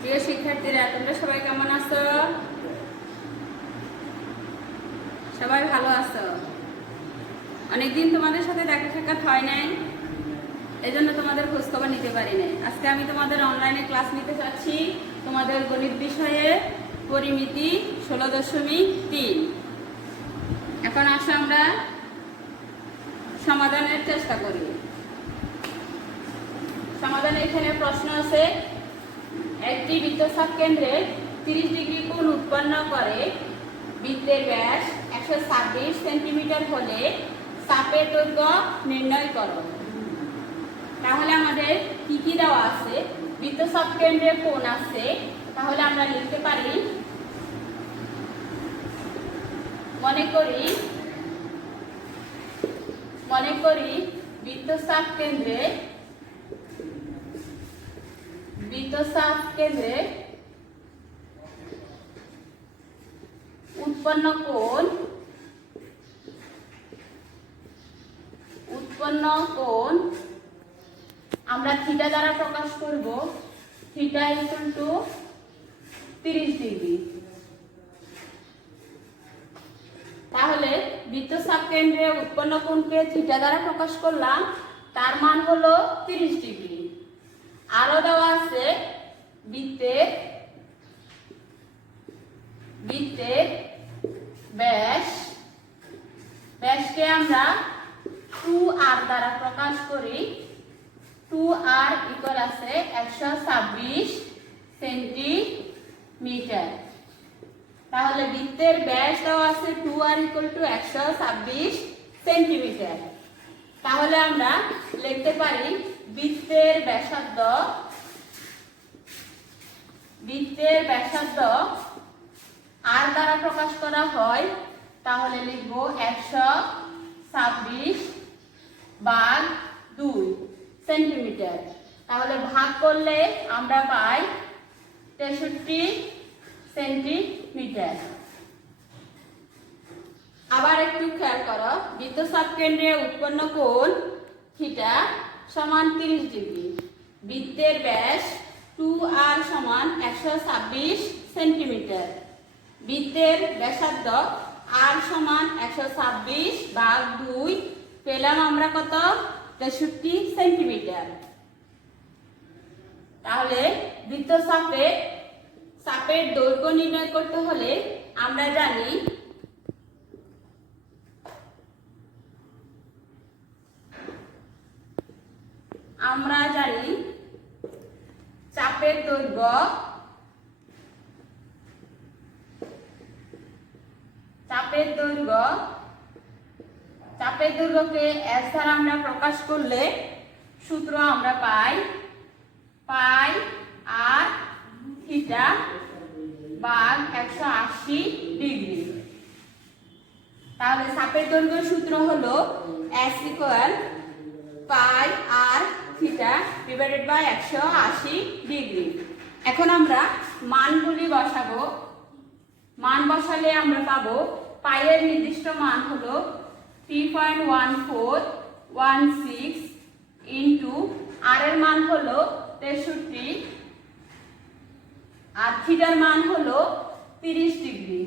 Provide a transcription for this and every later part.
প্রিয় শিক্ষার্থীরা, তোমরা সবাই কেমন আছো? সবাই ভালো আছো? অনেকদিন তোমাদের সাথে দেখা সাক্ষাৎ হয় নাই, এজন্য তোমাদের খোঁজখবর নিতে পারি নাই। আজকে আমি তোমাদের অনলাইনে ক্লাস নিতে চাচ্ছি তোমাদের গণিত বিষয়ে পরিমিতি 16.3। এখন আসো আমরা সমাধানের চেষ্টা করি। সমাধানে এখানে প্রশ্ন আছে, একটি বৃত্তচাপ কেন্দ্রে 30 ডিগ্রি কোণ উৎপন্ন করে বৃত্তের ব্যাস 126 সেন্টিমিটার হলে চাপের দৈর্ঘ্য নির্ণয় করো। তাহলে আমাদের কি কি দেওয়া আছে? বৃত্তচাপ কেন্দ্রে কোণ আছে, তাহলে আমরা লিখতে পারি, মনে করি বৃত্তচাপ কেন্দ্রে উৎপন্ন কোণ আমরা থিটা দ্বারা প্রকাশ করব। Theta equal to 30 degree. তাহলে বৃত্তচাপ কেন্দ্রে উৎপন্ন কোণকে থিটা দ্বারা প্রকাশ করলাম, তার মান হলো 30 ডিগ্রি। আরো দেওয়া আছে বৃত্তের ব্যাসকে আমরা 2r দ্বারা প্রকাশ করি। 2r ইকুয়াল আছে 126 সেন্টিমিটার। তাহলে বৃত্তের ব্যাস দেওয়া আছে 2r ইকুয়াল টু 126 সেন্টিমিটার। তাহলে আমরা লিখতে পারি বৃত্তের ব্যাসার্ধ r দ্বারা প্রকাশ করা হয়, তাহলে লিখব 126/2 সেন্টিমিটার। তাহলে ভাগ করলে আমরা পাই 63 সেন্টিমিটার। আবার একটু খেয়াল করো, বৃত্তচাপ কেন্দ্রে উৎপন্ন কোণ থিটা সমান 30 ডিগ্রি। বৃত্তের ব্যাস 2r সমান 126 সেন্টিমিটার। বৃত্তের ব্যাসার্ধ r সমান 126/2, পেলাম আমরা কত? 63 সেন্টিমিটার। তাহলে চাপের দৈর্ঘ্য নির্ণয় করতে হলে আমরা জানি চাপের দৈর্ঘ্যকে s দ্বারা আমরা প্রকাশ করলে সূত্র আমরা পাই পাই r থিটা ভাগ 180 ডিগ্রি। তাহলে চাপের দৈর্ঘ্যের সূত্র হলো s equal pi r theta divided by 180 degree. এখন আমরা মানগুলি বসাবো। মান বসালে আমরা পাবো পাইয়ের নির্দিষ্ট মান হলো 3.1416 ইন্টু আর এর মান হলো 63 আর থিটার মান হলো 30 ডিগ্রি।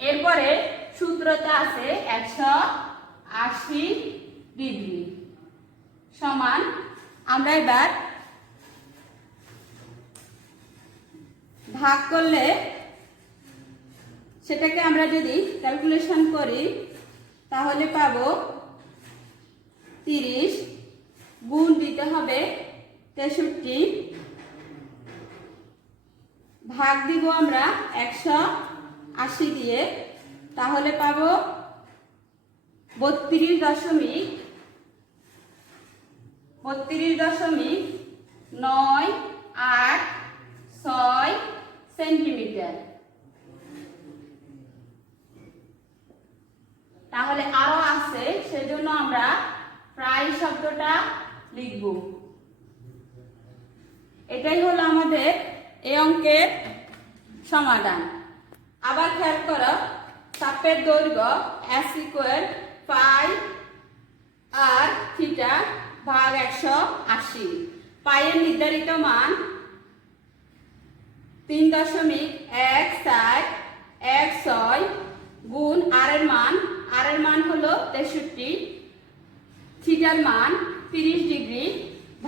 এরপরে সূত্রটা আছে 180 ডিগ্রি সমান, আমরা এবার ভাগ করলে সেটাকে আমরা যদি ক্যালকুলেশন করি তাহলে পাবো 30 গুণ দিতে হবে 63, ভাগ দিব আমরা 180 দিয়ে, তাহলে পাবো 32.986 সেন্টিমিটার। তাহলে আরো আছে, সেজন্য আমরা প্রায় শব্দটা লিখব। এটাই হলো আমাদের এই অঙ্কের সমাধান। আবার খেয়াল করো, চাপের দৈর্ঘ্য s equal pi r theta ভাগ 180। পাইয়ের নির্ধারিত মান 3.1416 গুণ আর এর মান হলো 63, থিটার মান 30 ডিগ্রি,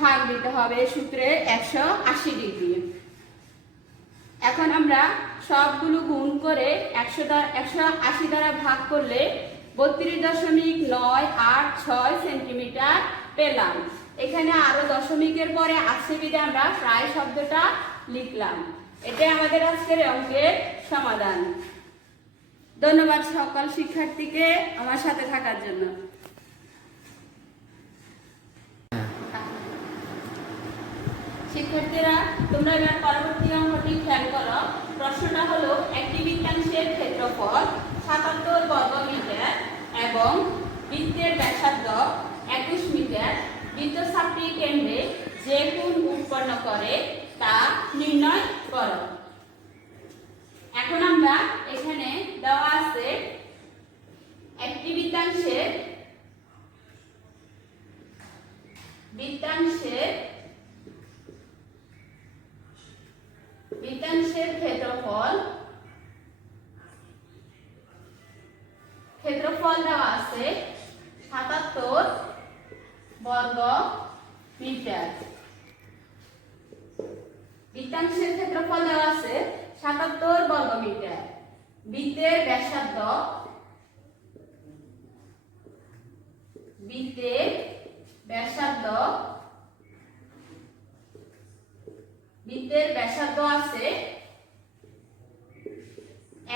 ভাগ দিতে হবে সূত্রে 180 ডিগ্রি। এখন আমরা সবগুলো গুণ করে 180 দ্বারা ভাগ করলে 32.986 সেন্টিমিটার পেলাম। এখানে আরো দশমিকের পরে আছে বিধে আমরা প্রায় শব্দটা লিখলাম। এটাই আমাদের আজকের অঙ্কের সমাধান। ধন্যবাদ সকল শিক্ষার্থীকে আমার সাথে থাকার জন্য। শিক্ষার্থীরা তোমরা এবার পরবর্তী অঙ্কটি খেয়াল করো। প্রশ্নটা হলো একটি বৃত্তাংশের ক্ষেত্রফল 77 বর্গ মিটার এবং বৃত্তের ব্যাসার্ধ 21 মিটার বৃত্তচাপটি কেন্দ্রে যে কোণ উৎপন্ন করে তা নির্ণয় করো। এখন আমরা এখানে দেওয়া আছে একটি বৃত্তাংশের ক্ষেত্রফল দেওয়া আছে 77 বর্গ মিটার। বৃত্তাংশের ক্ষেত্রফল দেওয়া আছে 77 বর্গ মিটার। বৃত্তের ব্যাসার্ধ আছে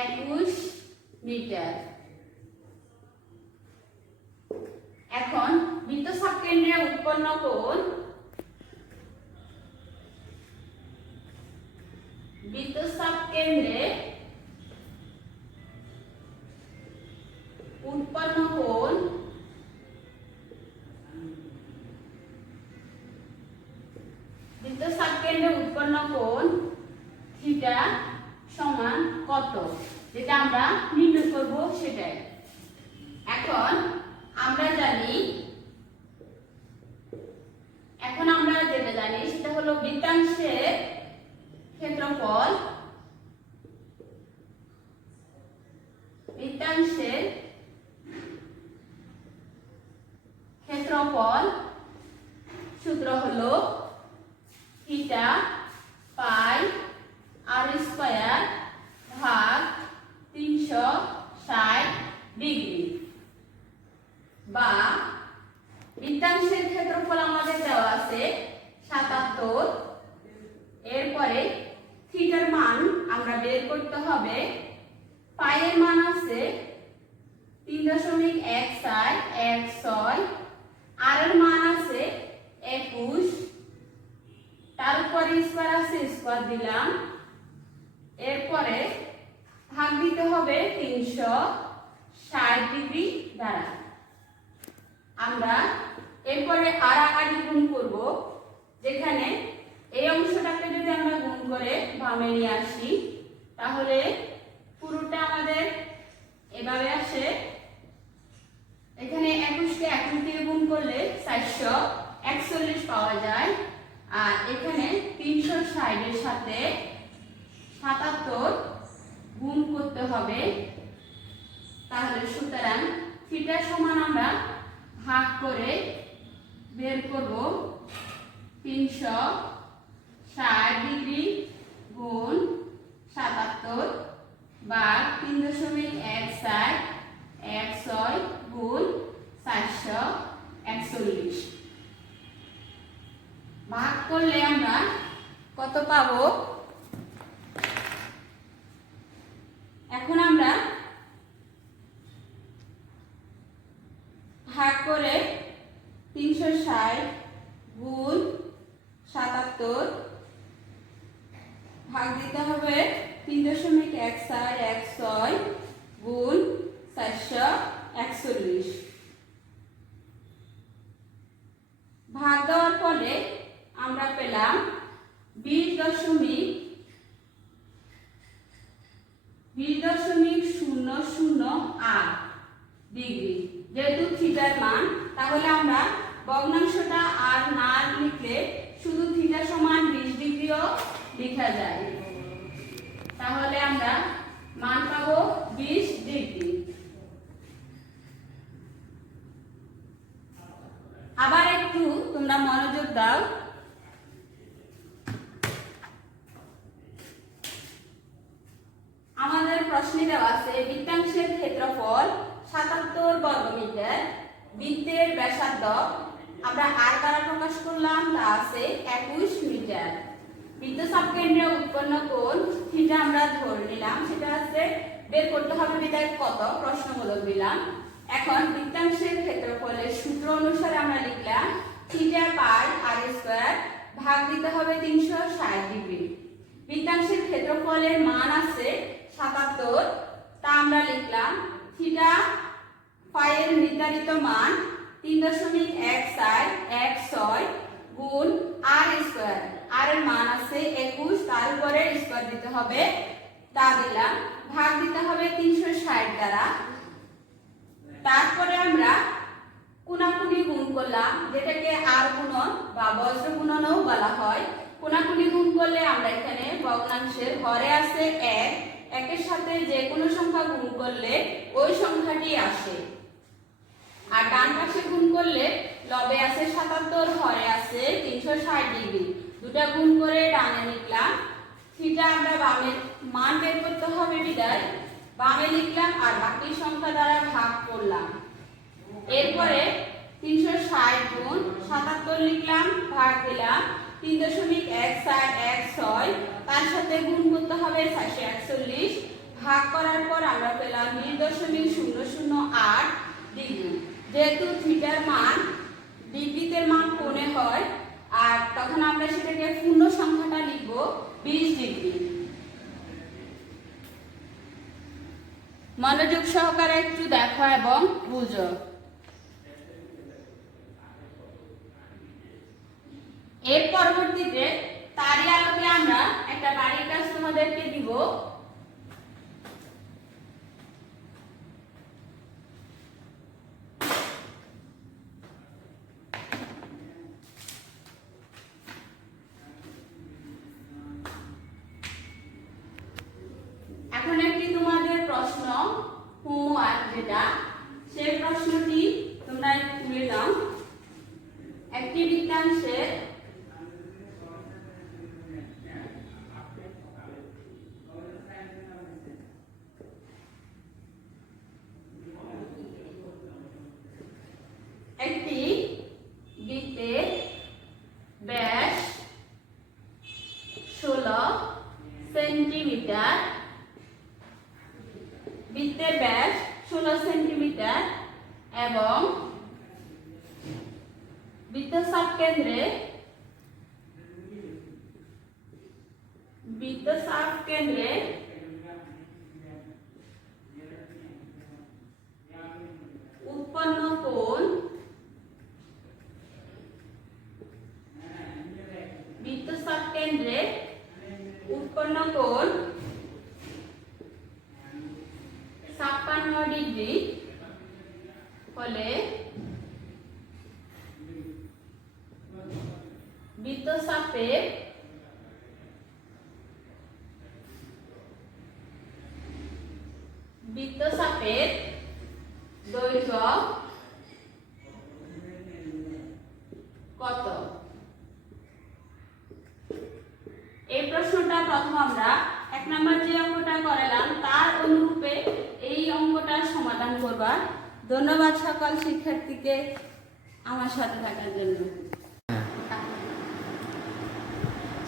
21 মিটার। এখন বৃত্তচাপ কেন্দ্রে উৎপন্ন কোণ থিটা সমান কত, যেটা আমরা নির্ণয় করব সেটাই। এখন আমরা যেটা জানি সেটা হলো বৃত্তাংশের ক্ষেত্রফল সূত্র হলো থিটা পাই আর স্কয়ার ভাগ 360 ডিগ্রি, বা বৃত্তাংশের ক্ষেত্রফল আমাদের দেওয়া আছে 77। এরপরে থিটার মান আমরা বের করতে হবে। পাইয়ের মান আছে 3.1416, আর এর মান আছে 21, তার উপরে স্কয়ার আছে, স্কয়ার দিলাম। এরপরে ভাগ দিতে হবে 360 ডিগ্রি দ্বারা। আমরা এরপরে আড়াআড়ি গুণ করব, যেখানে এই অংশটাকে যদি আমরা গুণ করে বামে নিয়ে আসি তাহলে পুরোটা আমাদের এভাবে আসে। এখানে 21 কে 21 দিয়ে গুণ করলে 441 পাওয়া যায়, আর এখানে 360 এর সাথে 77 গুণ করতে হবে। তাহলে সুতরাং থিটা সমান আমরা ভাগ করে বের করব 360 ডিগ্রি গুণ 77 বা 3.1416 গুণ 441। ভাগ করলে আমরা কত পাবো? এখন আমরা ভাগ করে 360 গুণ 77 ভাগ দিতে হবে 3.1416 গুণ 441। ভাগ দেওয়ার ফলে আমরা পেলাম 20.008 ডিগ্রি। যেহেতু থিটার মান, তাহলে আমরা ভগ্নাংশটা আর না লিখলে শুধু লিখা যায়। তাহলে আমরা মান পাবো 20 ডিগ্রি। আবার একটু তোমরা মনোযোগ দাও। আমাদের প্রশ্নে দেওয়া আছে বৃত্তাংশের ক্ষেত্রফল 77 বর্গমিটার, বৃত্তের ব্যাসার্ধ আমরা আর দ্বারা প্রকাশ করলাম, তা আছে 21 মিটার। বৃত্তচাপ কেন্দ্রে উৎপন্ন কোণ থিটা আমরা ধরে নিলাম, সেটা আছে বের করতে হবে বিদায় কত, প্রশ্নমূলক দিলাম। এখন বৃত্তাংশের ক্ষেত্রফলের সূত্র অনুসারে আমরা লিখলাম থিটা পাই আর স্কয়ার, ভাগ দিতে হবে 360 ডিগ্রি। বৃত্তাংশের ক্ষেত্রফলের মান আছে 77, তা আমরা লিখলাম থিটা পাই এর নির্ধারিত মান 3.1416 গুণ আর স্কয়ার, আর এর মান আছে 21, তার উপরে স্কয়ার দিতে হবে, তা দিলাম, ভাগ দিতে হবে 360 দ্বারা। তারপরে আমরা কোণাকুণি গুণ করলাম, যেটাকে আর গুণন বা বজ্র গুণনও বলা হয়। কোণাকুণি গুণ করলে আমরা এখানে ভগ্নাংশের হরে আছে 1, একের সাথে যে কোনো সংখ্যা গুণ করলে ওই সংখ্যাটি আসে। আর ডান পাশে গুণ করলে লবে আছে 77, হরে আছে 360 ডিগ্রি, দুটা গুণ করে ডানে লিখলাম। থিটা আমরা বামে মান বের করতে হবে বিদায় বামে লিখলাম আর বাকি সংখ্যা দ্বারা ভাগ করলাম। এরপরে 360 গুণ 77 লিখলাম, ভাগ দিলাম 3.1416, তার সাথে গুণ করতে হবে 441, ভাগ করার পর আমরা পেলাম 20.008 ডিগ্রি। যেহেতু থিটার মান ডিগ্রিতে মান কোণে হয়, আর তখন আমরা সেটাকে পূর্ণ সংখ্যাটা লিখব 20 ডিগ্রি। মনোযোগ সহকারে একটু দেখো এবং বুঝো। এর পরবর্তীতে তারই আলোকে আমরা একটা বাড়ির কাজ তোমাদেরকে দিব। এখন একটি তোমাদের প্রশ্ন হোমওয়ার্ক, যেটা সেই প্রশ্নটি তোমরা তুলে নাও। একটি বৃত্তাংশের একটি বৃত্তের ব্যাস 16 সেন্টিমিটার, বৃত্তের ব্যাস 16 সেন্টিমিটার এবং বৃত্তচাপ কেন্দ্রে উৎপন্ন কোণ, বৃত্তচাপ কেন্দ্রে উৎপন্ন কোণ 56 ডিগ্রি হলে বৃত্তচাপের দৈর্ঘ্য কত? এই প্রশ্নটা প্রথম আমরা 1 নম্বর যে অঙ্কটা করালাম তার অনুরূপে এই অঙ্কটার সমাধান করবা। ধন্যবাদ সকল শিক্ষার্থীকে আমার সাথে থাকার জন্য।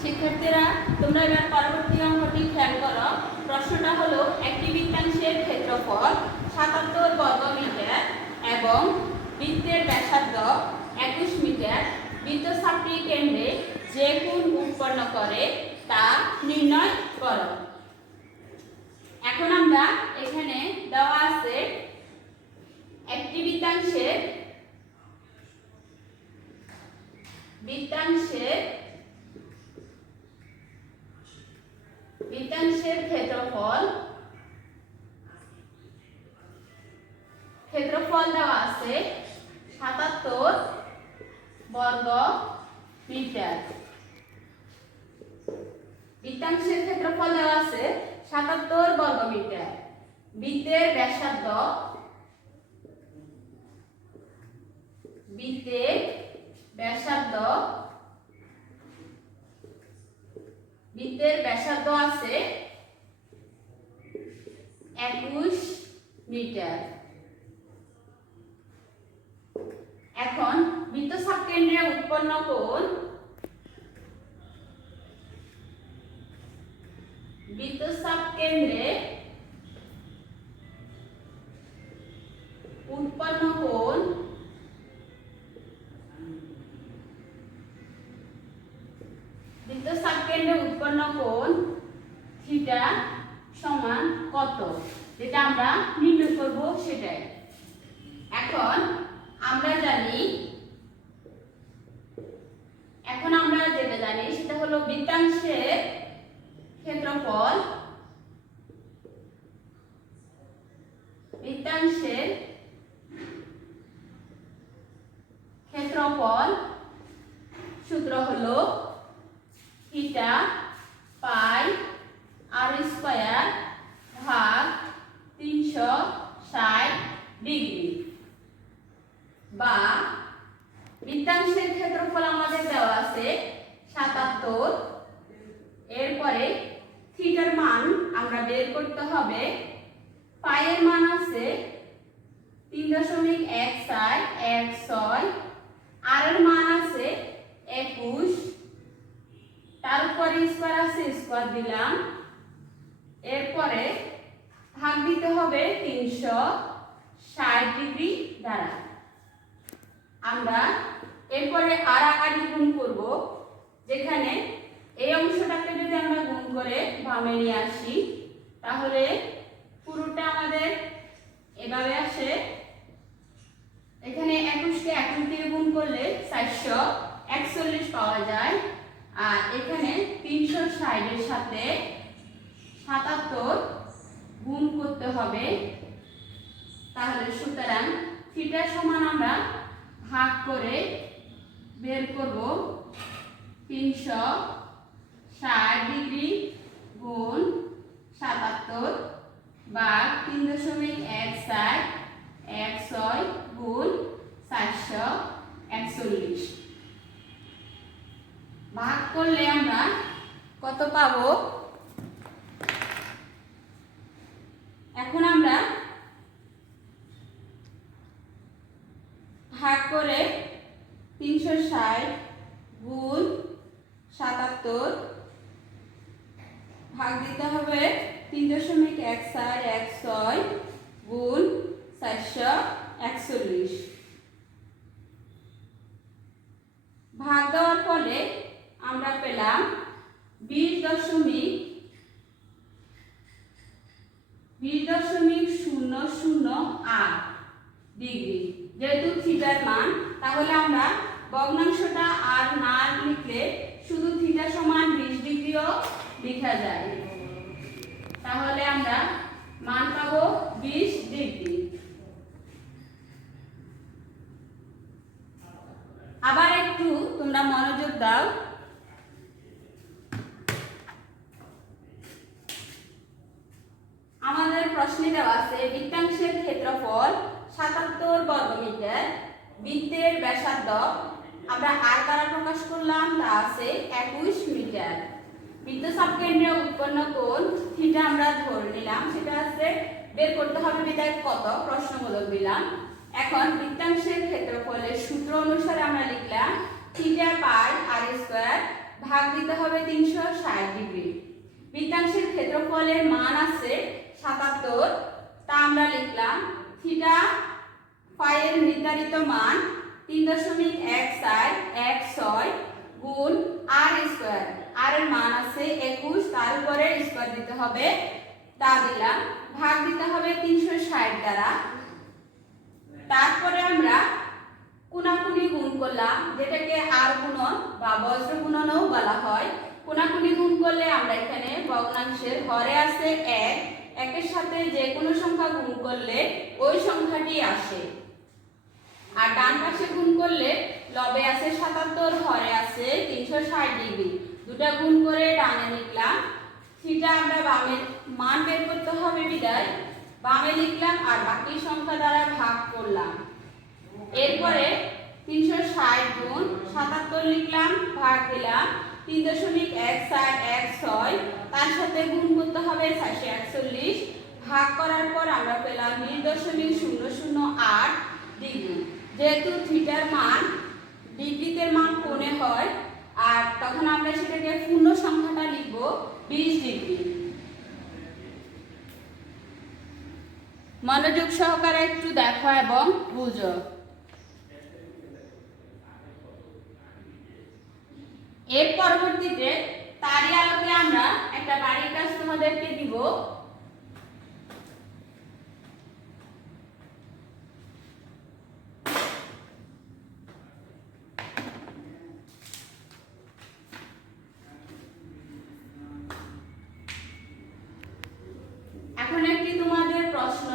শিক্ষার্থীরা তোমরা এবার পরবর্তী অঙ্কটি খেয়াল করো। প্রশ্নটা হলো একটি বৃত্তাংশের ক্ষেত্রফল 77 বর্গমিটার এবং বৃত্তের ব্যাসার্ধ 21 মিটার, বৃত্তচাপটি কেন্দ্রে যে কোণ উৎপন্ন করে তা নির্ণয় করো। এখন আমরা এখানে দেওয়া আছে একটি বৃত্তাংশের ক্ষেত্রফল দেওয়া আছে 77 বর্গ মিটার। বৃত্তাংশের ক্ষেত্রফল দেওয়া আছে 77 বর্গমিটার। বৃত্তের ব্যাসার্ধ আছে 21 মিটার। এখন বৃত্তচাপ কেন্দ্রে উৎপন্ন কোণ থিটা সমান কত, যেটা আমরা নির্ণয় করব সেটাই। এখন আমরা যেটা জানি সেটা হলো বৃত্তাংশের ক্ষেত্রফল সূত্র হলো থিটা পাই আর স্কয়ার ভাগ 360 ডিগ্রি, বা বৃত্তাংশের ক্ষেত্রফল আমাদের দেওয়া আছে 77। এরপরে থিটার মান আমরা বের করতে হবে। পাই এর মান আছে 3.1416, আর এর মান আছে 21, তার উপরে স্কয়ার আছে, স্কয়ার দিলাম। এরপরে ভাগ দিতে হবে 360 ডিগ্রি দ্বারা। আমরা এরপরে আড়াআড়ি গুণ করব, যেখানে এই অংশটাকে যদি আমরা গুণ করে বামে নিয়ে আসি তাহলে পুরোটা আমাদের এভাবে আসে। এখানে 21কে 21 দিয়ে গুণ করলে 441 পাওয়া যায়, আর এখানে 360 এর সাথে 77 গুণ করতে হবে। তাহলে সুতরাং থিটা সমান আমরা ভাগ করে বের করব 360 ডিগ্রি গুণ 77 বা 3.1416 গুণ 441। ভাগ করলে আমরা কত পাবো? এখন আমরা ভাগ করে 360 গুণ 77 ভাগ দিতে হবে 3.1416 গুণ 441। ভাগ দেওয়ার ফলে আমরা পেলাম 20.008 ডিগ্রি। যেহেতু থিটার মান, তাহলে আমরা ভগ্নাংশটা আর না লিখলে শুধু থিটা সমান 20 ডিগ্রিও লেখা যায়। তাহলে আমরা মান পাবো 20 ডিগ্রি। আবার একটু তোমরা মনোযোগ দাও। আমাদের প্রশ্নে দেওয়া আছে বৃত্তাংশের ক্ষেত্রফল 77 বর্গমিটার, বৃত্তের ব্যাসার্ধ আমরা আর দ্বারা প্রকাশ করলাম, তা আছে 21 মিটার। বৃত্তচাপ কেন্দ্রে উৎপন্ন কোণ থিটা আমরা ধরে নিলাম, সেটা আছে বের করতে হবে বিদায় কত, প্রশ্নমূলক দিলাম। এখন বৃত্তাংশের ক্ষেত্রফলের সূত্র অনুসারে আমরা লিখলাম থিটা পাই আর স্কয়ার, ভাগ দিতে হবে 360 ডিগ্রি। বৃত্তাংশের ক্ষেত্রফলের মান আছে 77, তা আমরা লিখলাম থিটা পাই এর নির্ধারিত মান 3.1416 গুণ আর স্কয়ার, আর এর মান আছে 21, তার উপরে স্কয়ার দিতে হবে, তা দিলাম। ভাগ দিতে হবে 360 দ্বারা। তারপরে আমরা কোণাকুণি গুণ করলাম, যেটাকে আর গুণন বা বজ্র গুণনও বলা হয়। কোণাকুণি গুণ করলে আমরা এখানে ভগ্নাংশের হরে আছে 1, একের সাথে যে কোনো সংখ্যা গুণ করলে ওই সংখ্যাটি আসে। আর ডান পাশে গুণ করলে লবে আছে 77, হরে আছে 360 ডিগ্রি, দুটা গুণ করে ডানে লিখলাম। থিটা আমরা বামের মান বের করতে হবে বিদায় বামে লিখলাম আর বাকি সংখ্যা দ্বারা ভাগ করলাম। এরপরে 360 গুণ 77 লিখলাম, ভাগ দিলাম 3.1416, তার সাথে গুণ করতে হবে 441, ভাগ করার পর আমরা পেলাম 20.008 ডিগ্রি। যেহেতু থিটার মান ডিগ্রিতে মান কোণে হয় আর তখন আমরা সেটাকে পূর্ণ সংখ্যাটা লিখব 20 ডিগ্রি। মনোযোগ সহকারে একটু দেখো এবং বুঝো। এর পরবর্তীতে তারই আলোকে আমরা একটা বাড়ির কাজ তোমাদেরকে দিব। এখন একটি তোমাদের প্রশ্ন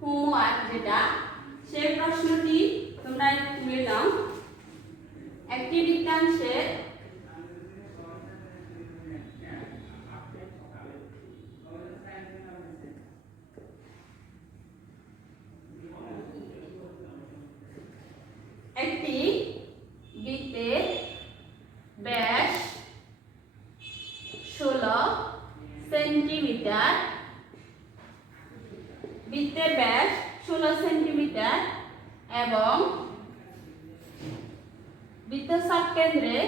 হোমওয়ার্ক, যেটা সেই প্রশ্নটি তোমরা তুলে নাও। একটি বৃত্তাংশের একটি বৃত্তের ব্যাস 16 সেন্টিমিটার, বৃত্তের ব্যাস 16 সেন্টিমিটার এবং বৃত্তচাপ কেন্দ্রে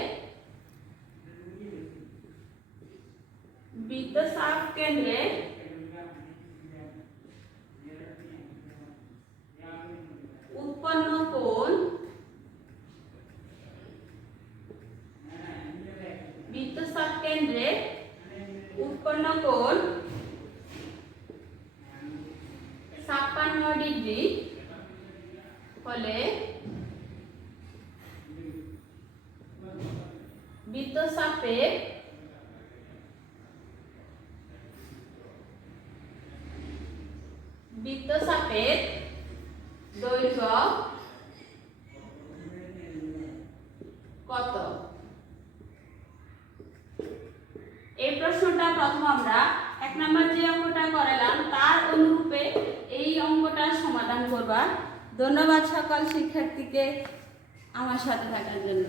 উৎপন্ন কোণ, বৃত্তচাপ কেন্দ্রে উৎপন্ন কোণ 56 ডিগ্রি হলে বৃত্তচাপের দৈর্ঘ্য কত? এই প্রশ্নটা প্রথম আমরা 1 নম্বর যে অঙ্কটা করালাম তার অনুরূপে এই অঙ্কটা সমাধান করবা। ধন্যবাদ সকল শিক্ষার্থীকে আমার সাথে থাকার জন্য।